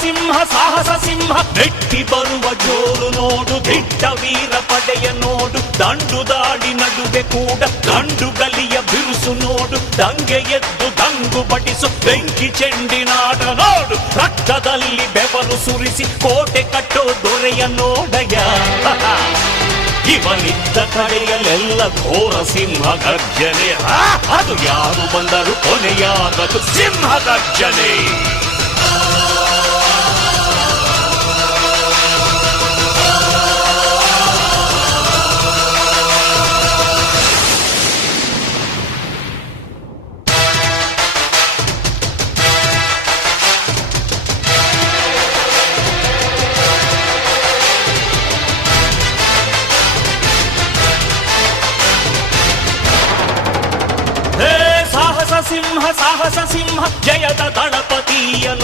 ಸಿಂಹ ಸಾಹಸ ಸಿಂಹ ನೆಟ್ಟಿ ಬರುವ ಜೋರು ನೋಡು, ದಿಟ್ಟ ವೀರ ಪಡೆಯ ನೋಡು, ದಂಡು ದಾಡಿ ನಡುವೆ ಕೂಡ ಗಂಡು ಗಲಿಯ ಬಿರುಸು ನೋಡು, ದಂಗೆ ಎದ್ದು ದಂಗು ಬಡಿಸು ಬೆಂಕಿ ಚೆಂಡಿನಾಟ ನೋಡು, ರಕ್ತದಲ್ಲಿ ಬೆವರು ಸುರಿಸಿ ಕೋಟೆ ಕಟ್ಟೋ ದೊರೆಯ ನೋಡಯ. ಇವನಿದ್ದ ಕಡೆಯಲ್ಲೆಲ್ಲ ಘೋರ ಸಿಂಹ ಗರ್ಜನೆ, ಅದು ಯಾರು ಬಂದರು ಕೊನೆಯಾಗದು ಸಿಂಹ ಗರ್ಜನೆ. ಸಾಹಸ ಸಿಂಹ ಜಯದ ದಳಪತಿಯನು